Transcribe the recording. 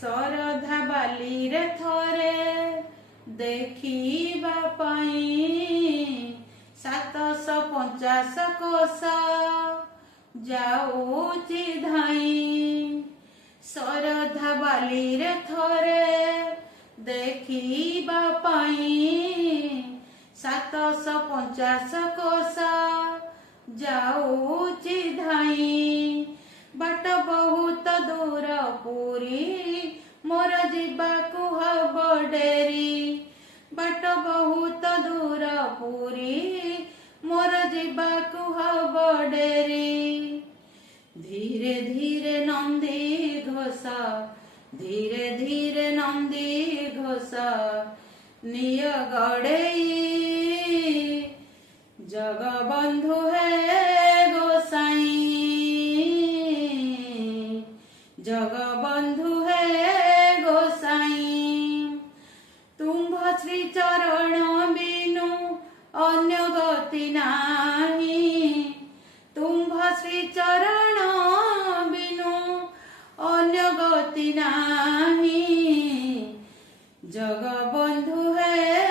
ଶରଧା ବାଲିରେ ଥରେ ଦେଖିବା ପାଇଁ 750 କୋଶ ଯାଉଛି ଧାଇଁ। ଶରଧା ବାଲିରେ ଥରେ ଦେଖିବା ପାଇଁ 750 କୋଶ ଯାଉଛି ଧାଇଁ। बाट बहुत दूर पुरी मोर जीवाकु हब डेरी। बाट बहुत दूर पुरी मोर जीवाकु हब डेरी। धीरे धीरे नंदी घोष धीरे धीरे नंदी घोष निय गड़ेई। जगबंधु है गोसाई जगबंधु है गोसाई। तुम्भ श्री चरण बिनु अन्य गति नाही। तुम्भ श्री चरण बिनु अन्य गति नाही। जगबंधु है